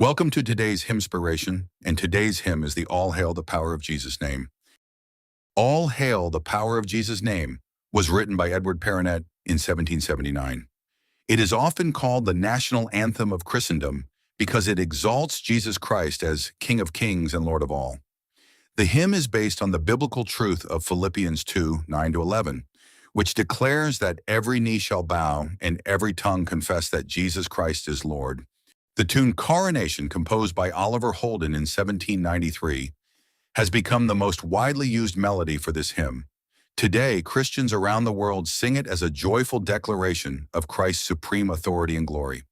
Welcome to today's hymnspiration, and today's hymn is the All Hail the Power of Jesus' Name. All Hail the Power of Jesus' Name was written by Edward Perronet in 1779. It is often called the national anthem of Christendom because it exalts Jesus Christ as King of Kings and Lord of all. The hymn is based on the biblical truth of Philippians 2, 9-11, which declares that every knee shall bow and every tongue confess that Jesus Christ is Lord. The tune Coronation, composed by Oliver Holden in 1793, has become the most widely used melody for this hymn. Today, Christians around the world sing it as a joyful declaration of Christ's supreme authority and glory.